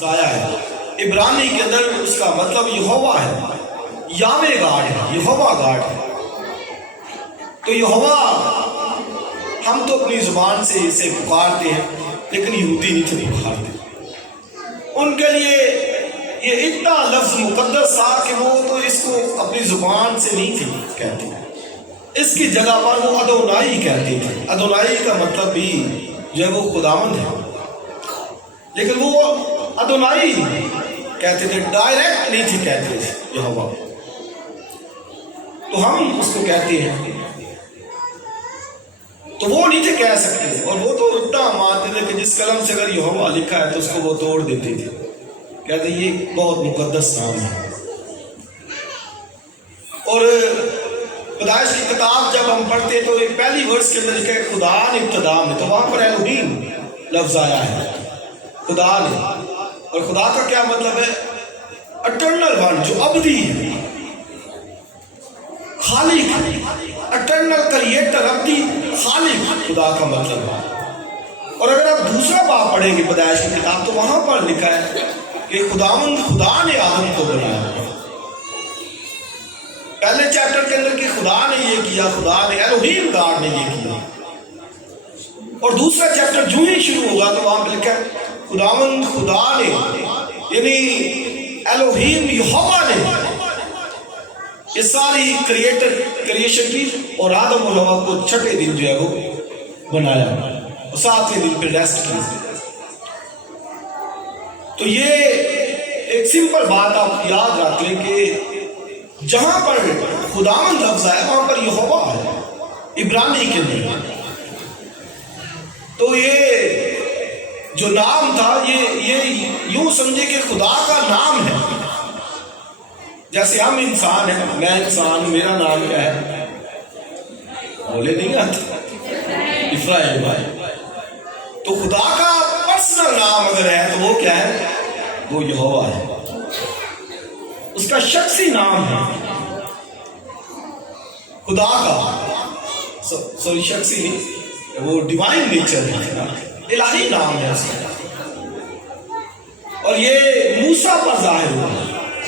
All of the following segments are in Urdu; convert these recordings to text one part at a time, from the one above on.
ضائع ہے. عبرانی کے اندر اس کا مطلب یہوہ ہے، یاوے گاڈ ہے، یہوہ گاڈ ہے. تو یہوہ ہم تو اپنی زبان سے اسے پکارتے ہیں، لیکن یہودی نہیں تھے پکارتے. ان کے لیے یہ اتنا لفظ مقدس تھا کہ وہ تو اس کو اپنی زبان سے نہیں تھے کہتے. اس کی جگہ پر وہ ادونائی کہتے تھے. ادونائی کا مطلب بھی جو ہے وہ خداوند ہے، لیکن وہ ادونائی کہتے تھے، ڈائریکٹ نہیں تھے کہتے یہوہ. تو ہم اس کو کہتے ہیں، تو وہ نہیں تھے کہہ سکتے. اور وہ تو اتنا مانتے تھے کہ جس قلم سے اگر یہوہ لکھا ہے تو اس کو وہ توڑ دیتے تھے، کہتے یہ بہت مقدس نام ہے. اور پیدائش کی کتاب جب ہم پڑھتے تو ایک پہلی ورس کے اندر لکھا ہے خدا نے ابتدا میں، تو وہاں پر الوہیم لفظ آیا ہے، خدا نے. اور خدا کا کیا مطلب ہے؟ اٹرنل ون، جو ابدی ہے، خالق، اٹرنل کریٹر، ابدی خالق خدا کا مطلب ہے. اور اگر آپ دوسرا باب پڑھیں گے پیدائش کی کتاب تو وہاں پر لکھا ہے کہ خداوند خدا نے آدم کو بنایا. پہلے چیپٹر کے اندر کہ خدا نے یہ کیا، خدا نے، الوہیم گاڈ نے یہ کیا. اور دوسرا چیپٹر جو ہی شروع ہوگا تو وہاں پہ لکھا ہے خداوند خدا نے، یعنی الوہیم یہوہ نے یہ ساری کریشن کی، اور آدم اور حوا کو چھٹے دن جو ہے وہ بنایا، اور ساتویں دن پہ ریسٹ کی. تو یہ ایک سمپل بات آپ یاد رکھیں کہ جہاں پر خداوند لفظ ہے وہاں پر یہوہ ہے عبرانی کے اندر. تو یہ جو نام تھا یہ یوں سمجھے کہ خدا کا نام ہے. جیسے ہم انسان ہیں، میں انسان ہوں، میرا نام کیا ہے؟ بولے نہیں آتا، افرائیل بھائی. تو خدا کا پرسنل نام اگر ہے تو وہ کیا ہے؟ وہ یہوہ ہے. اس کا شخصی نام ہے خدا کا، سوری شخصی نہیں، وہ ڈیوائن نیچر ہے، الہی نام ہے اس کا. اور یہ موسیٰ پر ظاہر ہوا.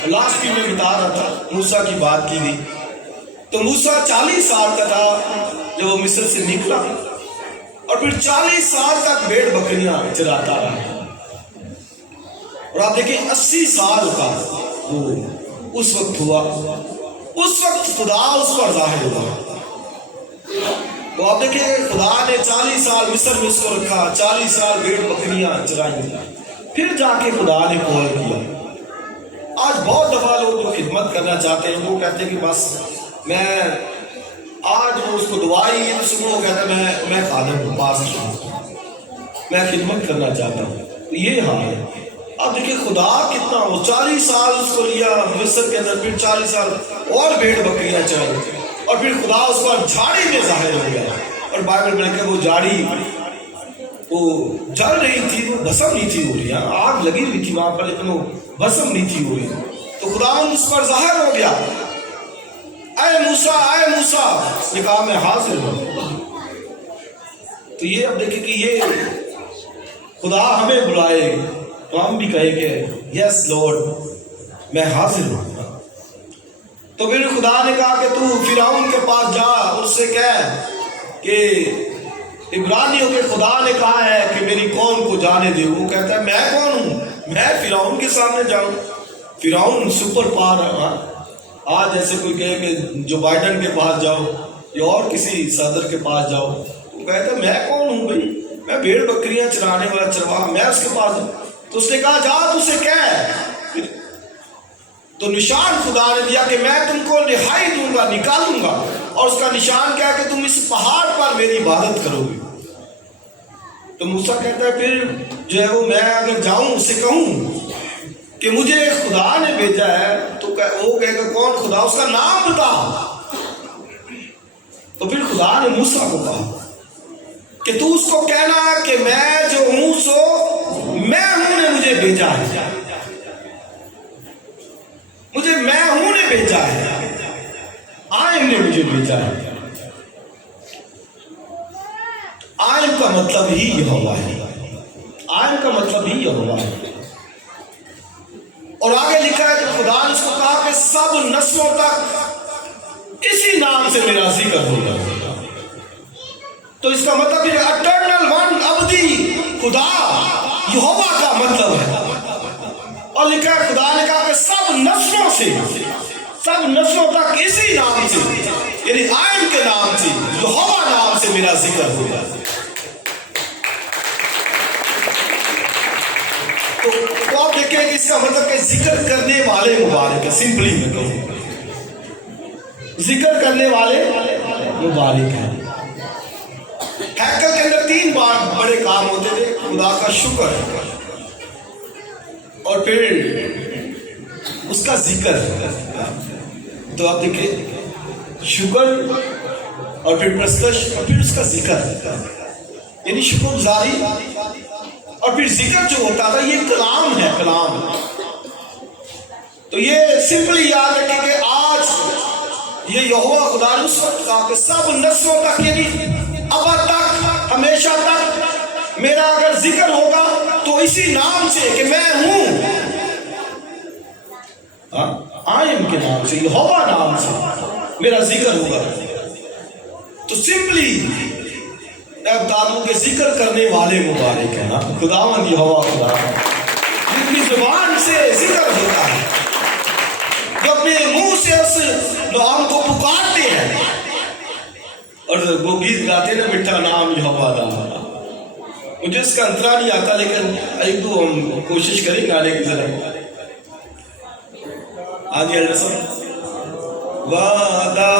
لاسٹ میں بتا رہا تھا موسیٰ کی بات کی گئی. تو موسیٰ 40 سال کا تھا جب وہ مصر سے نکلا، اور پھر 40 سال تک بھیڑ بکریاں چراتا رہا. اور آپ دیکھیں 80 سال کا وہ اس وقت ہوا، اس وقت خدا اس پر ظاہر ہوا. تو آپ دیکھیں خدا نے 40 سال مصر میں اس کو رکھا، 40 سال بھیڑ بکریاں چرائیں، پھر جا کے خدا نے کال کیا. آج بہت دفعہ لوگ جو خدمت کرنا چاہتے ہیں وہ کہتے ہیں کہ بس میں آج وہ اس کو دعائی تو صبح وہ کہتا ہے میں خادم ہوں، پاس ہوں، میں خدمت کرنا چاہتا ہوں. یہ حال ہے. اب دیکھیں خدا کتنا، وہ 40 سال اس کو لیا مصر کے اندر، پھر 40 سال اور بھیڑ بکریاں چرائی، اور پھر خدا اس پر جھاڑی میں ظاہر ہو گیا. اور بائبل میں لکھا وہ جھاڑی وہ جل رہی تھی، وہ بھسم نہیں تھی ہو رہی، آگ لگی ہوئی تھی وہاں پر لیکن وہ بھسم نہیں تھی ہو رہی. تو خداوند اس پر ظاہر ہو گیا، اے موسیٰ، اے موسیٰ، اس نے کہا میں حاضر ہوں. تو یہ اب دیکھیں کہ یہ خدا ہمیں بلائے تو ہم بھی کہیں کہ یس لارڈ میں حاضر ہوں. تو پھر خدا نے کہا کہ تو فرعون کے پاس جا اور اس سے کہہ کہ عبرانیوں کے خدا نے کہا ہے کہ میری قوم کو جانے دے. وہ کہتا ہے میں کون ہوں، میں فرعون کے سامنے جاؤں؟ فرعون سپر پاور. آج ایسے کوئی کہے کہ جو بائیڈن کے پاس جاؤ یا اور کسی صدر کے پاس جاؤ، وہ کہتا ہے میں کون ہوں بھائی، میں بھیڑ بکریاں چرانے والا چرواہا، میں اس کے پاس جاؤں. تو اس نے کہا جا تو اسے کہہ. تو نشان خدا نے دیا کہ میں تم کو رہائی دوں گا، نکالوں گا. اور اس کا نشان کیا کہ تم اس پہاڑ پر میری عبادت کرو گے. تو موسیٰ کہتا ہے پھر جو ہے وہ میں اگر جاؤں اسے کہوں کہ مجھے خدا نے بھیجا ہے، تو وہ کہے گا کون خدا، اس کا نام بتا. تو پھر خدا نے موسیٰ کو کہا کہ تو اس کو کہنا کہ میں جو ہوں سو میں ہوں نے مجھے بھیجا ہے، مجھے میں ہوں نے بھیجا ہے، آئم نے مجھے بھیجا ہے. آئم کا مطلب ہی یہوہ ہے، آئم کا مطلب ہی یہوہ ہے. اور آگے لکھا ہے کہ خدا نے اس کو کہا کہ سب نسلوں تک اسی نام سے میرا ذکر ہوگا. تو اس کا مطلب یہ اٹرنل ون، ابدی خدا یہوہ کا مطلب ہے. اور لکھا ہے خدا نے کہا کہ سب نسلوں تک اسی نام سے، یعنی آئن کے نام سے، یہوہ نام سے میرا ذکر ہوگا. تو آپ دیکھیں کہ اس کا مطلب کہ ذکر کرنے والے مبارک ہے. سمپلی میں کہوں، ذکر کرنے والے مبارک ہیں. ہیکل کے اندر 3 بڑے کام ہوتے تھے: خدا کا شکر اور پھر اس کا ذکر. تو آپ دیکھیں، شکر اور پھر پرستش اور پھر اس کا ذکر، یعنی شکر گزاری اور پھر ذکر جو ہوتا تھا، یہ کلام ہے، کلام. تو یہ سمپلی یاد رکھیں کہ آج یہ یہوہ خدا نے اس وقت کہا کہ سب نسلوں تک، یعنی ابد تک، ہمیشہ تک میرا اگر ذکر ہوگا تو اسی نام سے کہ میں ہوں، آئم کے نام سے، یہوہ نام سے میرا ذکر ہوگا. تو سمپلی میں بتا دوں کہ ذکر کرنے والے مبارک ہیں نا. خداوند یہوہ خدا جن کی زبان سے ذکر ہوتا ہے، جو اپنے منہ سے اس نام کو پکارتے ہیں. اور وہ گیت گاتے نا، میٹھا نام یہوہ نام. مجھے اس کا انترا نہیں آتا، لیکن ایک دو ہم کوشش کریں گانے کی ذرا. آگے وعدہ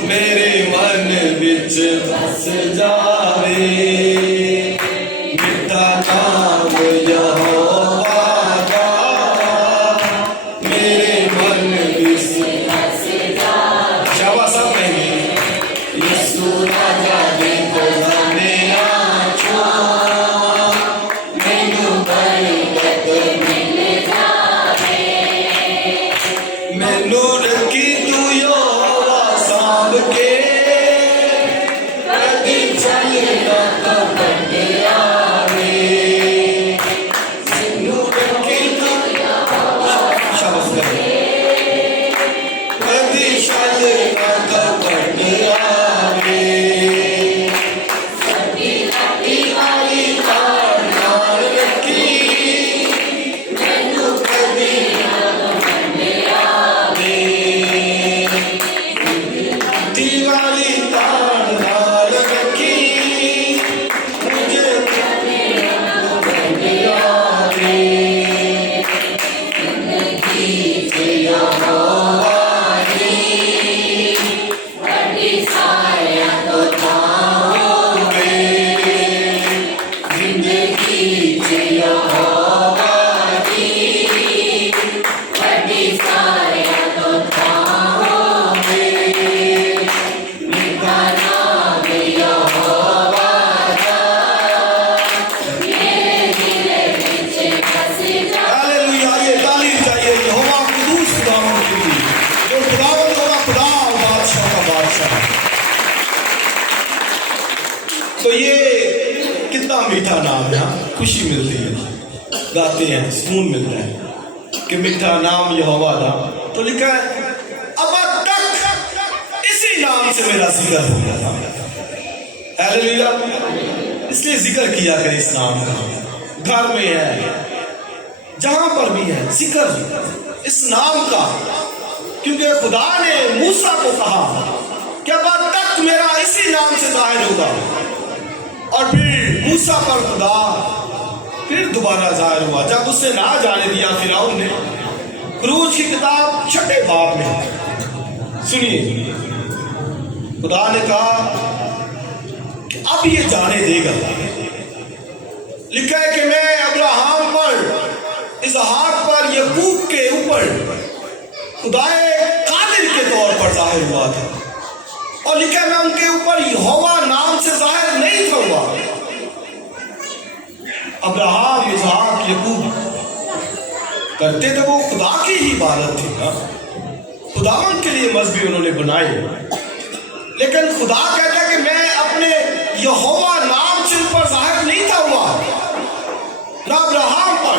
میرے من وچ بس جاوے، میٹھا نام یہوہ دا میرے من وچ بس جاوے. شاباش صاحب کہیں یسوع راجا دے خزانے آچھا مینوں برکت مل جاوے. مینوں رکھی تو یہوہ سانبھ کے، کدی چلنا تو بندے آوے. مینوں رکھی تو شاباش کریں، کدی چلنا تو بندے آوے. کدی والی تار نال رکھی، مینوں کدی دیوالی تار نال رکھی، مجھے بندے آوے. زندگی سے یہوہ دی بڑی سایہ تو تھاؤ گے. زندگی سے یہوہ دی بڑی سایہ تو تھاؤ گے. تو یہ کتنا میٹھا نام ہے، خوشی ملتی ہے، گاتے ہیں، سکون ملتا ہے کہ میٹھا نام یہوہ دا. تو لکھا ہے ابد تک اسی نام سے میرا ذکر ہوگا. ہیلیلویا. اس لیے ذکر کیا کرے اس نام کا. گھر میں ہے، جہاں پر بھی ہے، ذکر اس نام کا. کیونکہ خدا نے موسیٰ کو کہا کہ ابد تک میرا اسی نام سے ظاہر ہوگا. اور پھر موسیٰ پر خدا پھر دوبارہ ظاہر ہوا جب اسے نہ جانے دیا فرعون نے. خروج کی کتاب 6 باب میں سنیے، خدا نے کہا کہ اب یہ جانے دے گا. لکھا ہے کہ میں ابراہیم پر، اسحاق پر، یعقوب کے اوپر خدائے قادر کے طور پر ظاہر ہوا تھا. اور لکھا ہے میں ان کے اوپر یہوہ نام سے ظاہر نہیں تھا ہوا. ابراہیم، اسحاق، یعقوب کرتے تھے وہ خدا کی ہی عبادت تھی نا، خداوند کے لیے مذہبی انہوں نے بنائے. لیکن خدا کہتا ہے کہ میں اپنے یہوہ نام سے ان پر ظاہر نہیں تھا ہوا، نہ ابراہیم پر،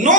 9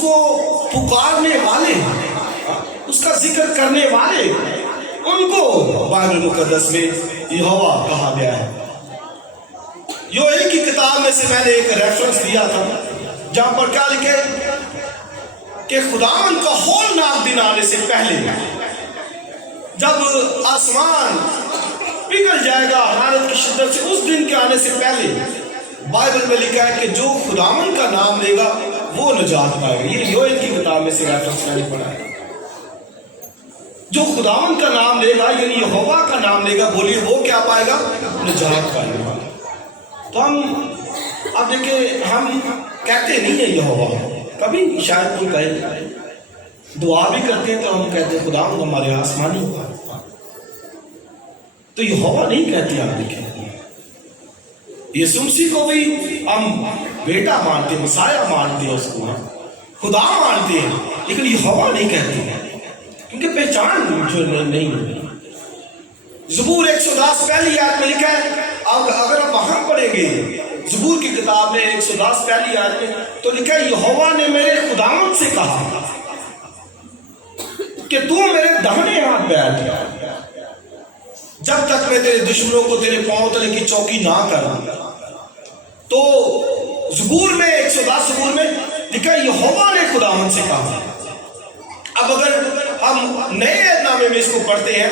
کو پکارنے والے، اس کا ذکر کرنے والے، ان کو بائبل مقدس میں یہوہ کہا گیا ہے۔ یوئیل کی کتاب میں سے میں نے ایک ریفرنس دیا تھا جہاں پر کیا لکھے کہ خداوند کا ہولناک دن آنے سے پہلے، جب آسمان پگھل جائے گا حرارت کی شدت سے، اس دن کے آنے سے پہلے بائبل میں لکھا ہے کہ جو خداوند کا نام لے گا وہ نجات پائے گا۔ یہ یوئیل کی کتاب میں سے ریفرنس میں نے پڑھا ہے۔ جو خداوند کا نام لے گا یعنی یہوہ کا نام لے گا، بولیے وہ کیا پائے گا؟ نجات پائے گا۔ تو ہم اب دیکھیں، ہم کہتے نہیں ہیں یہوہ، کبھی شاید کوئی کہے، دعا بھی کرتے ہیں تو ہم کہتے ہیں خداوند ہمارے آسمانی ہوا، تو یہوہ نہیں کہتے۔ آپ دیکھیں یسوع مسیح کو بھی ہم بیٹا مانتے ہیں، مسیح مانتے ہیں، اس کو خدا مانتے ہیں، لیکن یہوہ نہیں کہتے ہیں کیونکہ پہچان جو نہیں ہے۔ زبور 110 پہلی آیت میں لکھا ہے، اگر آپ وہاں پڑھیں گے زبور کی کتاب میں 110 پہلی آیت میں تو لکھا ہے یہوہ نے میرے خداوند سے کہا کہ تو میرے داہنے ہاتھ بیٹھ جا جب تک میں تیرے دشمنوں کو تیرے پاؤں تلے کی چوکی نہ کروں۔ تو زبور میں 110 زبور میں لکھا یہوہ نے خداوند سے کہا۔ اب اگر ہم نئے نامے میں اس کو پڑھتے ہیں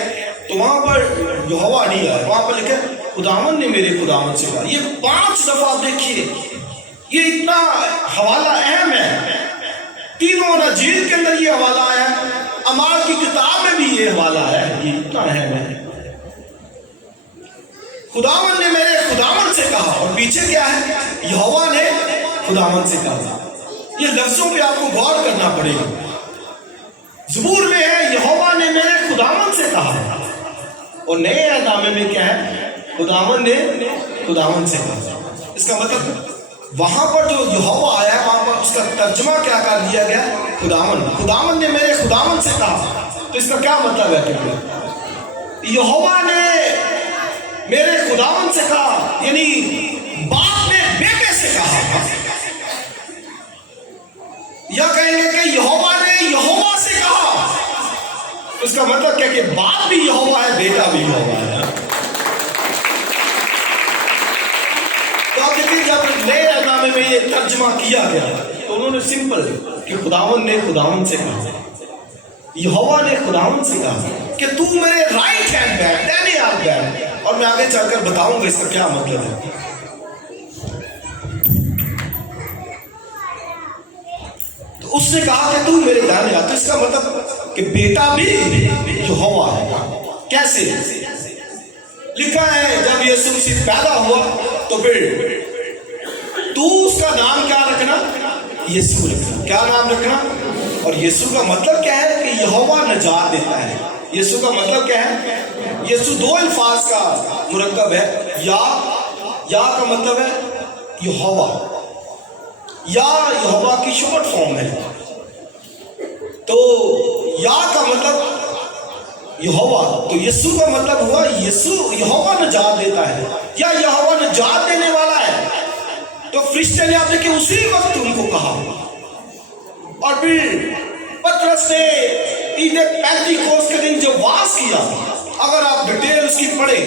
تو وہاں پر یہوہ نہیں آیا، وہاں پر لکھا خداوند نے میرے خداوند سے کہا۔ یہ 5 دفعہ آپ دیکھیے، یہ اتنا حوالہ اہم ہے۔ تینوں اناجیل کے اندر یہ حوالہ آیا ہے، اعمال کی کتاب میں بھی یہ حوالہ آیا ہے، یہ اتنا اہم ہے۔ خداوند نے میرے خداوند سے کہا، اور پیچھے کیا ہے؟ یہوہ نے خداوند سے کہا۔ یہ لفظوں پہ آپ کو غور کرنا پڑے گا۔ زبور میں ہے یہوہ نے میرے خداوند سے کہا، اور نئے نامے میں کیا ہے؟ خداوند نے خداوند سے کہا۔ اس کا مطلب وہاں پر جو یہوہ آیا ہے وہاں پر اس کا ترجمہ کیا کر دیا گیا؟ خداوند۔ خداوند نے میرے خداوند سے کہا، تو اس کا کیا مطلب ہے کہ یہوہ نے میرے خداوند سے کہا، یعنی باپ نے بیٹے سے کہا، یا کہیں گے کہ یہوہ نے یہوہ سے کہا، اس کا مطلب کیا کہ باپ بھی یہوہ ہے، بیٹا بھی یہوہ ہے۔ تو آپ دیکھیں جب نئے نامے میں یہ ترجمہ کیا گیا تو انہوں نے سمپل کہ خداوند نے خداوند سے کہا، یہوہ نے خداوند سے کہا کہ تو میرے رائٹ ہینڈ بیٹھ، دائیں ہاتھ بیٹھ، اور میں آگے چل کر بتاؤں گا اس کا کیا مطلب ہے۔ تو اس نے کہا کہ تو میرے دائیں ہاتھ، تو اس کا مطلب کہ بیٹا بھی یہوہ ہے۔ کیسے؟ لکھا ہے جب یسوع مسیح پیدا ہوا تو پھر تو اس کا نام کیا رکھنا؟ یسوع رکھنا۔ کیا نام رکھنا؟ اور یسوع کا مطلب کیا ہے؟ کہ یہوہ نجات دیتا ہے۔ یسوع کا مطلب کیا ہے؟ یسوع 2 الفاظ کا مرکب ہے، یا کا مطلب ہے یہوہ، یا یہوہ کی شارٹ فارم ہے، تو یا کا مطلب یہوہ، تو یسوع کا مطلب ہوا یسوع یہوہ نجات دیتا ہے یا یہوہ نجات دینے والا ہے۔ تو فرشتے نے آپ دیکھیں اسی وقت ان کو کہا، اور پھر پترس نے عید پینتیکوست کے دن جو واعظ کیا، اگر آپ ڈیٹیل اس کی پڑھیں،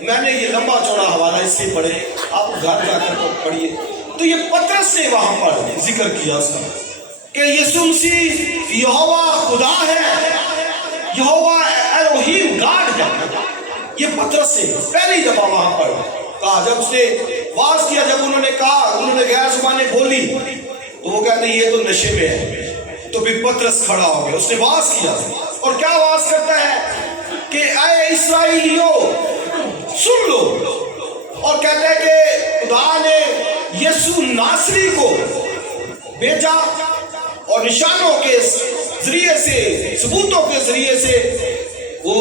میں نے یہ لمبا چوڑا حوالہ اس کے پڑھے، آپ گھر جا کر پڑھیے، تو یہ پترس نے وہاں پر ذکر کیا اس کا کہ یسوع مسیح یہوہ خدا ہے، یہوہ الوہیم گاڈ ہے۔ یہ پترس سے پہلی دفعہ وہاں پر کہا، جب اس نے واعظ کیا، جب انہوں نے کہا، انہوں نے غیر زبانیں بولی تو وہ کہتے ہیں یہ تو نشے میں ہے۔ تو پھر پترس کھڑا ہو گیا، اس نے واعظ کیا، اور کیا واعظ کرتا ہے کہ اے اسرائیلیوں سن لو، اور کہتا ہے کہ خدا نے یسوع ناصری کو بھیجا، اور نشانوں کے ذریعے سے، ثبوتوں کے ذریعے سے وہ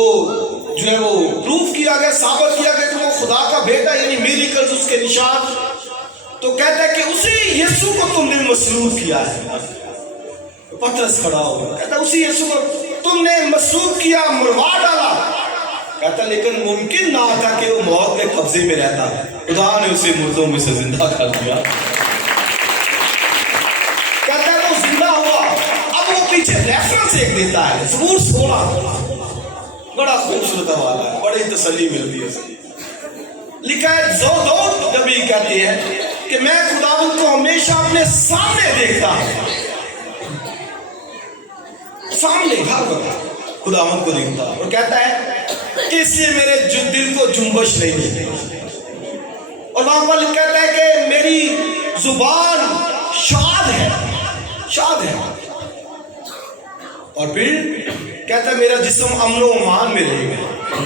جو ہے وہ پروف کیا گیا، ثابت کیا گیا کہ وہ خدا کا بیٹا، یعنی میریکلز اس کے نشان۔ تو کہتا ہے کہ اسی یسوع کو تم نے مسلوب کیا ہے۔ پترس کھڑا ہو گیا، کہتا ہے اسی یسوع کو تم نے مسلوب کیا، مروا ڈالا۔ کہتا لیکن ممکن نہ تھا کہ وہ موت کے قبضے میں رہتا، خدا نے اسے مردوں میں سے زندہ کر دیا۔ کہتا ہے وہ پیچھے ریفرنس ایک دیتا ہے زبور 16، بڑا خوبصورت حوالہ ہے، بڑی تسلی ملتی ہے۔ لکھا ہے داؤد نبی کہتے ہیں کہ میں خداوند کو ہمیشہ اپنے سامنے دیکھتا ہوں، سامنے ہر وقت خداوند کو دیکھتا ہوں، اور کہتا ہے کہ اس سے میرے دل کو جنبش نہیں ملتی۔ اور وہاں پر کہتا ہے کہ میری زبان شاد ہے، شاد ہے، اور پھر کہتا ہے میرا جسم امن و امان میں رہے گا۔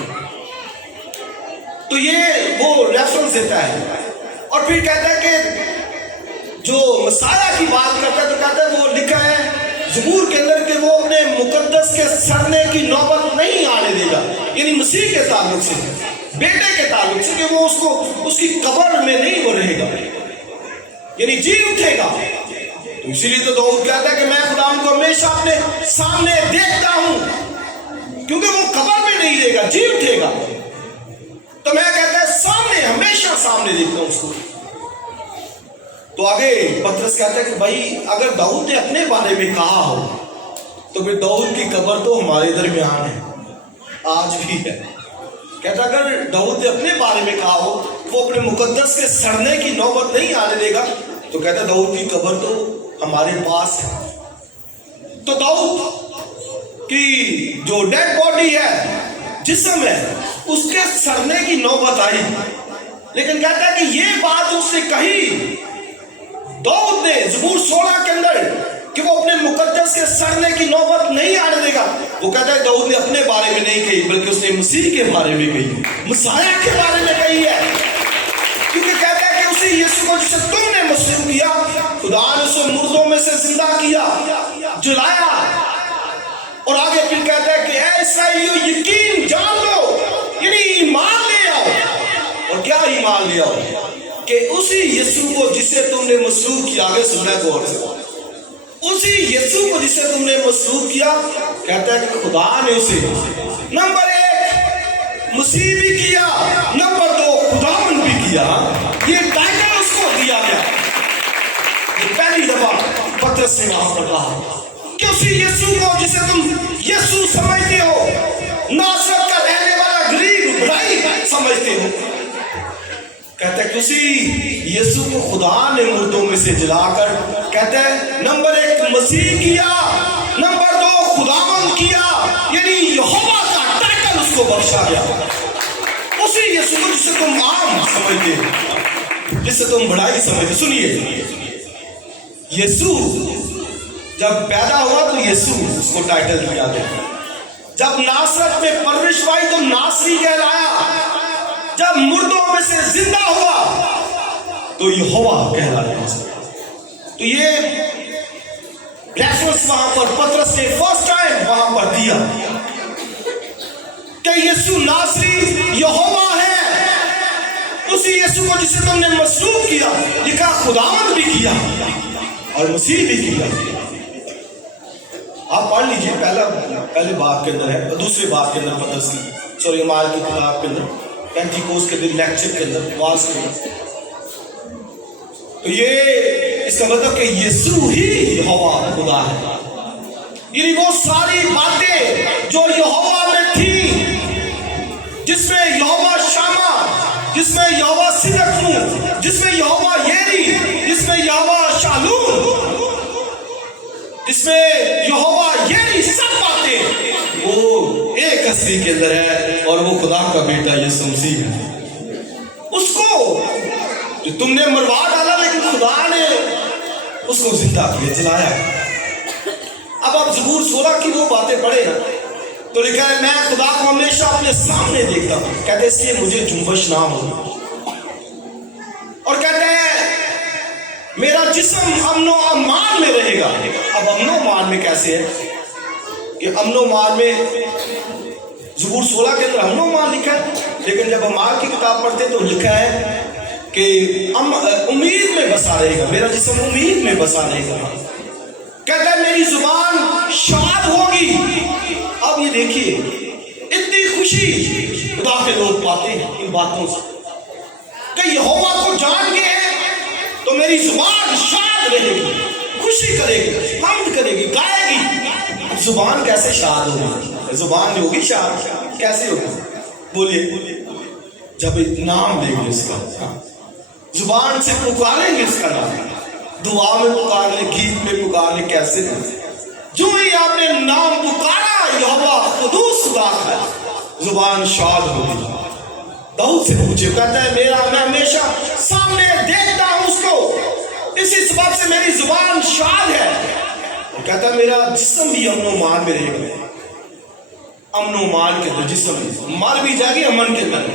تو یہ وہ ریفرنس دیتا ہے، اور پھر کہتا ہے کہ جو مسیح کی بات کرتا ہے تو کہتا ہے وہ لکھا ہے زبور کے اندر کہ وہ اپنے مقدس کے سڑنے کی نوبت نہیں آنے دے گا، یعنی مسیح کے تعلق سے، بیٹے کے تعلق سے، کہ وہ اس کی قبر میں نہیں وہ رہے گا، یعنی جی اٹھے گا۔ تو اسی لیے تو داؤد کہتا ہے کہ میں خدا کو ہمیشہ اپنے سامنے دیکھتا ہوں، کیونکہ وہ قبر میں نہیں رہے گا، جی اٹھے گا۔ تو میں کہتا ہے سامنے، ہمیشہ سامنے دیکھتا ہوں اس کو۔ تو آگے پترس کہتا ہے کہ بھائی اگر داؤد نے اپنے بارے میں کہا ہو تو پھر داؤد کی قبر تو ہمارے درمیان ہے، آج بھی ہے۔ کہتا اگر داؤد نے اپنے بارے میں کہا ہو وہ اپنے مقدس کے سڑنے کی نوبت نہیں آنے دے گا، تو کہتا داؤد کی قبر تو ہمارے پاس ہے۔ تو داؤد کی جو ڈیڈ باڈی ہے، جسم ہے، اس کے سڑنے کی نوبت آئی، لیکن کہتا ہے کہ یہ بات اس سے کہی داؤد نے زبور 16 کے اندر کہ وہ اپنے مقدس کے سڑنے کی نوبت نہیں آنے دے گا، وہ کہتا ہے داؤد نے اپنے بارے میں نہیں کہی بلکہ اس نے مسیح کے بارے میں کہی، مسیح کے بارے میں کہی ہے، کیونکہ کہتا ہے کہ اسی یسوع کو جسے تم نے مسلم کیا، خدا نے اسے مردوں میں سے زندہ کیا، جلایا، اور آگے پھر کہتا ہے کہ اے اسرائیلیو یقین جان لو، یعنی ایمان لے آؤ، اور کیا ایمان لے آؤ کہ اسی یسوع کو جسے تم نے مسلوب کیا، آگے سننا ہے غور سے، اسی یسوع کو جسے تم نے مسلوب کیا، کہتا ہے کہ خدا نے اسے نمبر 1 مسیح بھی کیا، نمبر 2 خداوند بھی کیا، یہ ٹائٹل اس کو دیا گیا۔ یہ پہلی دفعہ پترس نے وہاں پر کہا کہ اسی یسوع کو جسے تم یسوع سمجھتے ہو، ناصرت کا رہنے والا غریب بڑائی سمجھتے ہو، کہتا ہے کہ اسی یسوع کو خدا نے مردوں میں سے جلا کر، کہتا ہے نمبر 1 مسیح کیا، نمبر 2 خداوند کیا، یعنی یہوہ کا ٹائٹل اس کو بخشا گیا۔ اسی یسوع کو جسے تم عام سمجھتے ہو، جسے تم بڑائی سمجھتے، سنیے، یسوع جب پیدا ہوا تو یسوع اس کو ٹائٹل دیا گیا، جب ناصرت میں پرورش پائی تو ناصری کہلایا، جب مردوں میں سے زندہ ہوا تو یہوہ کہلایا۔ تو یہ ریفرنس وہاں پر پترس نے فرسٹ ٹائم وہاں پر دیا کہ یسوع ناصری یہوہ ہے، اسی یسوع کو جسے تم نے مصلوب کیا، لکھا خداوند بھی کیا اور مسیح بھی کیا۔ آپ پڑھ لیجئے، پہلے باب کے اندر ہے، دوسرے باب کے اندر پترس کی عمال کی کتاب کے اندر، پینٹیکوس کے دن لیکچر کے اندر، واز کے اندر، تو یہ اس کا مطلب کہ یسوع ہی یہوہ خدا ہے، یعنی وہ ساری باتیں جو یہوہ میں تھی، جس میں یہوہ شامہ، جس میں یہوہ صدقنو، جس میں یہوہ یری، جس میں یہوہ شالوم، جس میں یہوہ یری، سب باتیں وہ ایک ہستی کے اندر ہے، اور وہ خدا کا بیٹا یسوع مسیح ہے۔ اس کو جو تم نے مروا ڈالا لیکن خدا نے اس کو زندہ کیا، جلایا۔ اب آپ زبور 16 کی وہ باتیں پڑھیں نا تو لکھا ہے میں خدا کو ہمیشہ اپنے سامنے دیکھتا ہوں، کہتے ہیں اس لیے مجھے جنبش نہ ہو، اور کہتے ہیں میرا جسم امن و امان میں رہے گا۔ اب امن و امان میں کیسے ہے؟ کہ امن و امان میں زبور 16 کے اندر امن و امان لکھا ہے، لیکن جب ہم آگ کی کتاب پڑھتے ہیں تو لکھا ہے کہ امید میں بسا رہے گا، میرا جسم امید میں بسا رہے گا۔ کہتا ہے میری زبان شاد ہوگی۔ اب یہ دیکھیے اتنی خوشی خدا کے لوگ پاتے ہیں ان باتوں سے کہ یہوہ کو جان کے تو میری زبان شاد رہے گی، خوش خوشی کرے گی، حمد کرے گی، گائے گی۔ اب زبان کیسے شاد ہوگی؟ زبان جو ہوگی شاد کیسے ہوگی؟ بولیے، جب نام لیں گے اس کا، زبان سے پکاریں گے اس کا نام، دعا میں پکار لیں، گیت میں پکار لیں، کیسے نہیں؟ جو ہی آپ نے نام پکارا یہوہ قدوس خدا کا، زبان شاد ہوگی۔ داؤد سے پوچھے، کہتا ہے میں ہمیشہ سامنے دیکھتا ہوں اس کو، اسی سبب سے میری زبان شاد ہے۔ وہ کہتا ہے میرا جسم بھی امن و مان میں رہے گا۔ امن و مان کے اندر جسم مر بھی جائے گی، امن کے اندر۔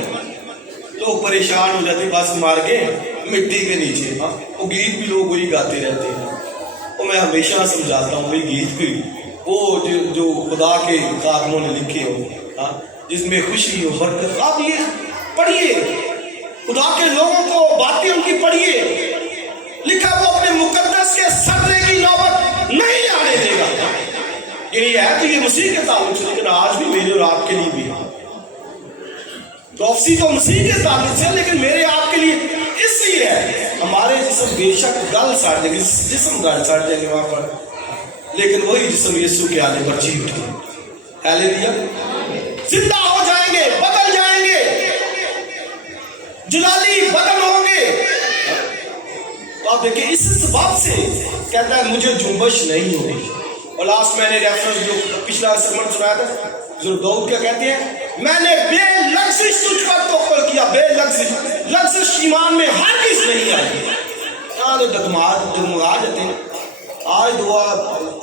لوگ پریشان ہو جاتے، بس مار کے مٹی کے نیچے۔ وہ گیت بھی لوگ وہی گاتے رہتے ہیں۔ وہ میں ہمیشہ سمجھاتا ہوں، وہی گیت بھی وہ جو خدا کے خادموں نے لکھے ہو، جس میں خوشی ہو، برکت۔ آپ یہ پڑھیے، خدا کے لوگوں کو باتیں ان کی پڑھیے، لکھا وہ اپنے مقدس کے سرنے کی نوبت نہیں آنے دے گا۔ یعنی ہے تو یہ مسیح کے تعلق سے، لیکن آج بھی میرے اور آپ کے لیے بھی ہے۔ پروفیسی تو مسیح کے تعلق سے، لیکن میرے آپ کے لیے اس لیے ہے۔ ہمارے جسم بے شک گل سڑ جائیں گے، جسم گل سڑ جائیں گے وہاں پر، لیکن وہی جسم یسوع کے آنے پر جی اٹھے، ہیلیلویا، زندہ ہو جائیں گے، بدل جائیں گے، جلالی بدل ہوں گے۔ تو آپ دیکھیں اس سبب سے کہتا ہے مجھے جنبش نہیں ہوگی۔ اور لاسٹ میں نے ریفرنس جو پچھلا سرمن سنایا تھا، جو داؤد کیا کہتے ہیں، میں نے بے لغزش تجھ پر توکل کیا۔ بے لغزش ایمان میں ہرگز نہیں آئی۔ ڈگمگا جاتے ہیں، آج دعا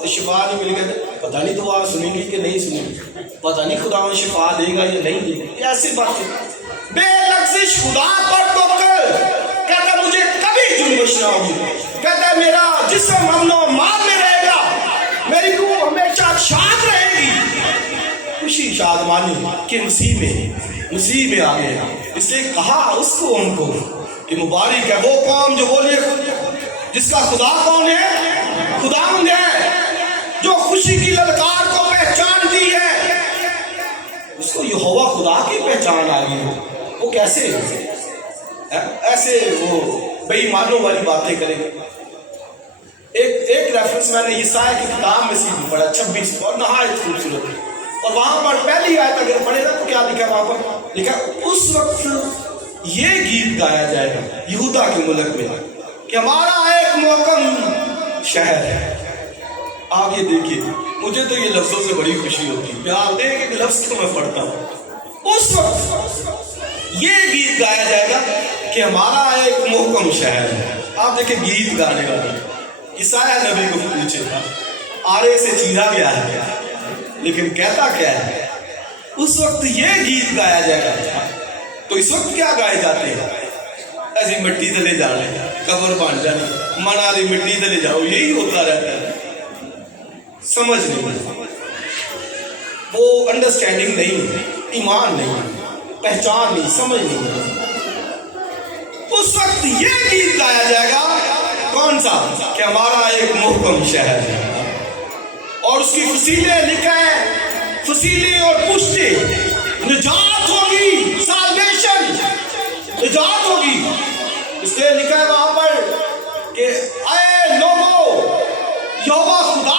شفا نہیں مل گئی، پتہ نہیں دعا سنیں گی کہ نہیں سنیں گی، پتہ نہیں خدا میں شفا دے گا یا نہیں دے گا، یہ ایسی بات ہے۔ بے لغزش خدا پر توکل، کہتا ہے مجھے کبھی جنبش نہ ہوگی، کہتا ہے میرا جسم امن و مان میں رہے گا، میری روح ہمیشہ شاد رہے گی۔ خوشی شادمانی کہ مسیح میں آ گئے۔ اس نے کہا اس کو ہم کو کہ مبارک ہے وہ قوم جو بولے جس کا خدا کون ہے؟ خداوند ہے، جو خوشی کی للکار کو پہچانتی ہے۔ اس کو یہوہ خدا کی پہچان آ گئی۔ وہ کیسے ایسے وہ بے ایمانوں والی باتیں کریں گے؟ ایک ریفرنس میں نے یسایا کی کتاب میں سے پڑھا 26 اور نہایت خوبصورت، اور وہاں پر پہلی آیت اگر پڑھے گا تو کیا لکھا ہے؟ وہاں پر لکھا اس وقت یہ گیت گایا جائے گا یہودا کے ملک میں کہ ہمارا ایک محکم شہر ہے۔ آپ یہ دیکھیے، مجھے تو یہ لفظوں سے بڑی خوشی ہوتی ہے، آپ دیکھیں کہ لفظ کو میں پڑھتا ہوں۔ اس وقت یہ گیت گایا جائے گا کہ ہمارا ایک محکم شہر ہے۔ آپ دیکھیں گیت گانے والا عیسائی نبی کو پوچھے تھا، آرے سے چیرا گیا ہے، لیکن کہتا کیا ہے؟ اس وقت یہ گیت گایا جائے گا۔ تو اس وقت کیا گائے جاتے ہیں؟ ایسی مٹی تلے جانے، قبر بن جانے، منا دی مٹی تلے جاؤ، یہی ہوتا رہتا ہے۔ سمجھ نہیں، وہ انڈرسٹینڈنگ نہیں، ایمان نہیں، پہچان نہیں، سمجھ نہیں۔ اس وقت یہ گیت گایا جائے گا، کون سا؟ کہ ہمارا ایک محکم شہر ہے، اور اس کی فصیلیں لکھا ہے، فصیلیں اور پشتے، نجات ہوگی، سالویشن، نجات ہوگی۔ اس لیے لکھا ہے وہاں پر کہ اے لوگو، یہوہ خدا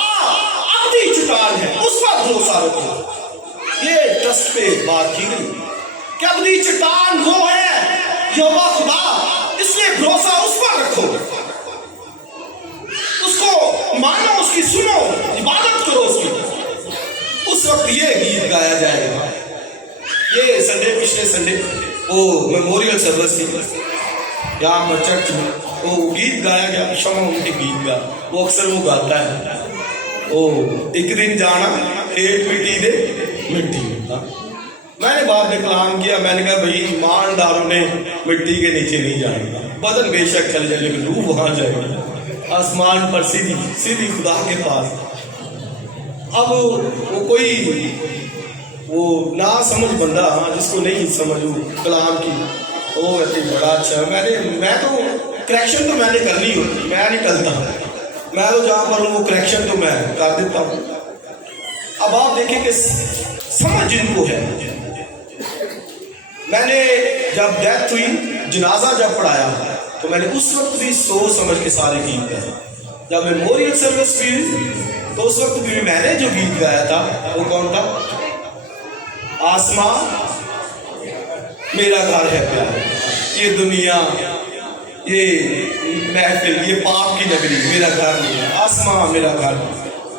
ابدی چٹان ہے، اس پر بھروسہ رکھو۔ یہ ٹرسٹ پہ بات کی گئی کہ ابدی چٹان وہ ہے یہوہ خدا، اس لیے بھروسہ اس پر رکھو، اس کو مانو، اس کی سنو، عبادت کرو اس کی۔ اس وقت یہ گیت گایا جائے گا۔ یہ سنڈے، پچھلے سنڈے وہ میموریل سروس تھی یہاں پر چرچ میں، وہ گیت گایا گیا، شمع ان کے گیت گا، وہ اکثر وہ گاتا ہے، وہ ایک دن جانا ایک مٹی دے مٹی۔ میں نے بعد میں کلام کیا، میں نے کہا بھائی ایمانداروں نے مٹی کے نیچے نہیں جانا، بدن بے شک چل جائے لیکن روح وہاں جائے گا، آسمان پر سیدھی خدا کے پاس۔ اب وہ کوئی وہ نہ سمجھ بندہ جس کو نہیں سمجھو کلام کی، وہ کہتے بڑا اچھا ہے۔ میں تو کریکشن تو میں نے کرنی ہوتی، میں نہیں ٹلتا، میں تو جہاں پر ہوں وہ کریکشن تو میں کر دیتا ہوں۔ اب آپ دیکھیں کہ سمجھ جن کو ہے، میں نے جب ڈیتھ ہوئی، جنازہ جب پڑھایا تو میں نے اس وقت بھی سوچ سمجھ کے سارے گیت گائے، جب میموریل سروس بھی تو اس وقت بھی میں نے جو گیت گایا تھا وہ کون تھا؟ آسمان میرا گھر ہے پیارا، یہ دنیا، یہ محفل، یہ پاپ کی نگری میرا گھر نہیں ہے، آسمان میرا گھر۔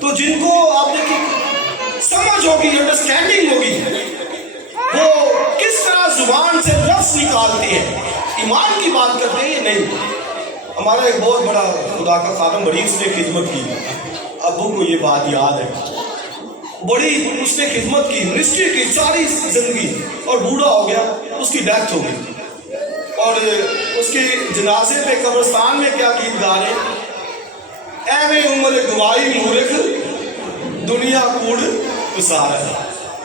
تو جن کو آپ دیکھیں سمجھ ہوگی، انڈرسٹینڈنگ ہوگی، وہ کس طرح زبان سے لفظ نکالتے ہیں، ایمان کی بات کرتے ہیں۔ یہ نہیں، ہمارا ایک بہت بڑا خدا کا خادم، بڑی اس نے خدمت کی، ابو کو یہ بات یاد ہے، بڑی اس نے خدمت کی، منسٹری کی ساری زندگی، اور بوڑھا ہو گیا، اس کی ڈیتھ ہو گئی، اور اس کے جنازے پہ قبرستان میں کیا گیت گا رہے؟ اے میں عمر گواہی مورخ دنیا کوڑ گزارا۔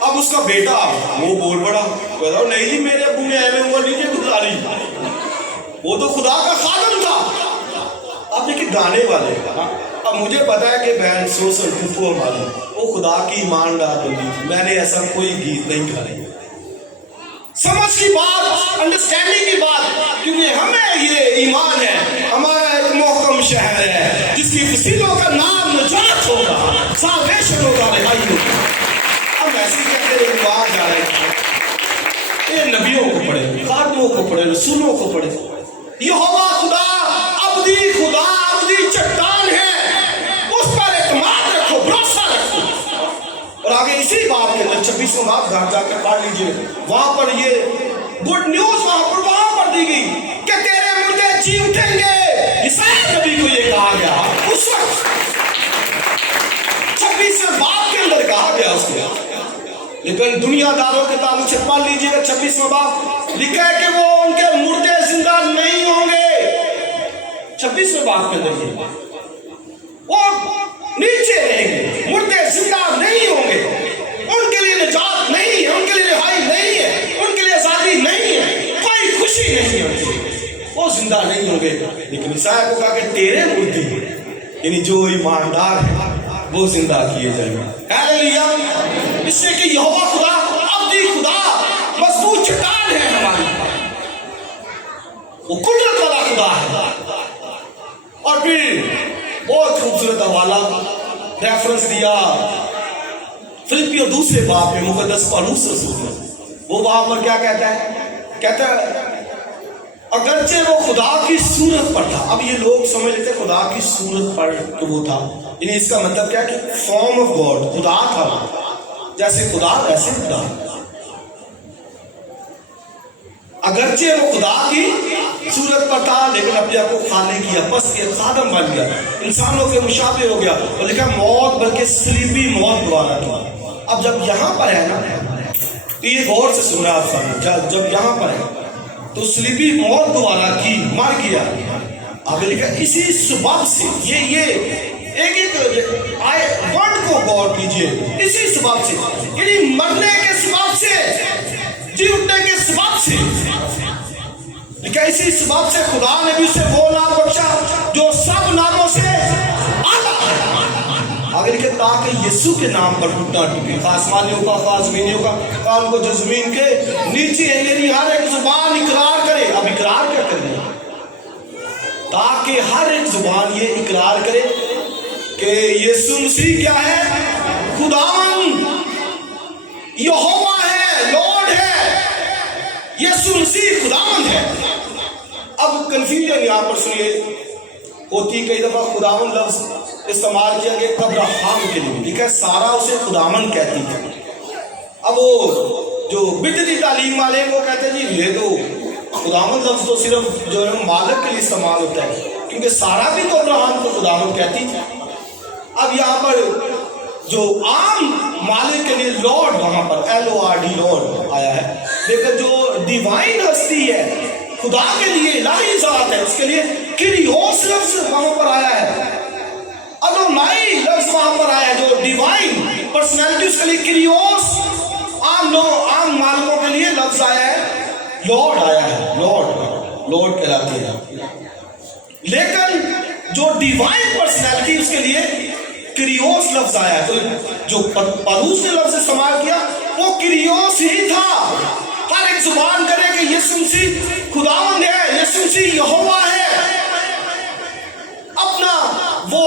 اب اس کا بیٹا وہ بول پڑا، کہتا نہیں جی میرے ابو نے اے میں عمر نہیں گزاری، وہ تو خدا کا خادم تھا۔ اب دیکھیں گانے والے، اب مجھے پتا ہے کہ بہن سوسل ٹوپو ہماری وہ خدا کی ایماندار بندی تھی، میں نے ایسا کوئی گیت نہیں گایا۔ سمجھ کی بات، انڈرسٹینڈنگ کی بات، کیونکہ ہمیں یہ ایمان ہے، ہمارا ایک محکم شہر ہے جس کی فصیلوں کا نام نجات ہوگا، سالویشن ہوگا، رہائی ہوگا۔ اب ایسے کہتے ہیں باہر جا رہے ہیں، یہ نبیوں کو پڑھے، خادموں کو پڑھے، رسولوں کو پڑھے۔ یہوہ خدا ابدی خدا، ابدی چٹان ہے، اس پر اعتماد رکھو، بھروسہ رکھو۔ اور آگے اسی بات کے اندر 26واں باب گھر جا کر پڑھ لیجئے، وہاں پر یہ گڈ نیوز وہاں پر دی گئی کہ تیرے مردے جی اٹھیں گے۔ عیسائی نبی کو یہ کہا گیا اس وقت، 26ویں باب کے اندر کہا گیا اس کو، لیکن دنیا داروں کے تعلق سے پڑھ لیجئے گا 26واں باب، لکھا ہے کہ وہ ان کے مردے زندہ نہیں ہوں گے۔ 26ویں باب کے اندر یہ وہ نیچے رہیں گے، مردے زندہ نہیں ہوں گے، ان کے لیے نجات نہیں ہے، ان کے لیے رہائی نہیں ہے، ان کے لیے آزادی نہیں ہے، کوئی خوشی نہیں ہے، وہ زندہ نہیں ہوں گے۔ لیکن عیسائی کو کہا کہ تیرے مردے، یعنی جو ایماندار ہے وہ زندہ کیے جائیں گے۔ ہیلیلویا! اس سے کہ یہوہ خدا ابدی خدا مضبوط چٹان ہے ہماری، وہ قدرت والا خدا ہے۔ اور پھر بہت خوبصورت حوالہ ریفرنس دیا فلپیوں 2 باب میں مقدس پالوس رسول نے، وہ وہاں پر کیا کہتا ہے؟ کہتا ہے اگرچہ وہ خدا کی صورت پر تھا۔ اب یہ لوگ سمجھ لیتے خدا کی صورت پر کہ وہ تھا، یعنی اس کا مطلب کیا کہ فارم آف گاڈ، خدا تھا، جیسے خدا ویسے خدا۔ اگرچہ وہ خدا کی صورت پر تھا لیکن اپنے آپ کو خالق کیا، پس کے خادم بن گیا، انسانوں کے مشابہ ہو گیا، اور لکھا موت بلکہ صلیبی موت گوارا کیا۔ اب جب یہاں پر ہے نا تو یہ غور سے سنا آپ سامنے، جب یہاں پر ہے تو صلیبی موت گوارا کی، مر گیا۔ آگے لکھا اسی سبب سے، یہ ایک ورڈ کو غور کیجئے، اسی سبب سے، یعنی مرنے کے سبب سے، جی اٹھنے کے سبب سے، لیکن اسی سبب سے خدا نے بھی اسے وہ نام بخشا جو سب ناموں سے اعلیٰ ہے۔ آگے لکھے تاکہ یسوع کے نام پر گھٹنا ٹوٹے، خاص آسمانیوں کا، خاص زمینیوں کا، کام کو جو زمین کے نیچے ہے، یعنی ہر ایک زبان اقرار کرے۔ اب اقرار کیا کرنا؟ تاکہ ہر ایک زبان یہ اقرار کرے کہ یسوع مسیح کیا ہے؟ خداوند، یہوہ ہے، لارڈ ہے، یسوع مسیح خداوند ہے۔ اب کنفیوژن یہاں پر سنیے ہوتی، کئی دفعہ خداوند لفظ استعمال کیا گیا ابراہیم کے لیے، ٹھیک ہے، سارا اسے خداوند کہتی ہے۔ اب وہ جو بدعتی تعلیم والے وہ کہتے ہیں جی یہ تو خداوند لفظ تو صرف جو ہے مالک کے لیے استعمال ہوتا ہے، کیونکہ سارا بھی تو ابراہیم کو خداوند کہتی تھی۔ اب یہاں پر جو عام مالک کے لیے لارڈ، وہاں پر LORD لارڈ آیا ہے، لیکن جو ڈیوائن ہستی ہے، خدا کے لیے الہی ذات ہے، اس کے لیے کریوس لفظ وہاں پر آیا ہے، ادونائی لفظ وہاں پر آیا ہے، جو ڈیوائن پرسنالٹی، اس کے لیے کریوس۔ عام مالکوں کے لیے لفظ آیا ہے لارڈ، آیا ہے لارڈ کہلاتی ہے، لیکن جو ڈیوائن پرسنالٹی اس کے لیے کریوس لفظ آیا ہے۔ تو جو پالوس نے لفظ استعمال کیا وہ کریوس ہی تھا۔ ہر ایک زبان کرے کہ یسوع مسیح خداوند ہے، یسوع مسیح یہوہ ہے، اپنا وہ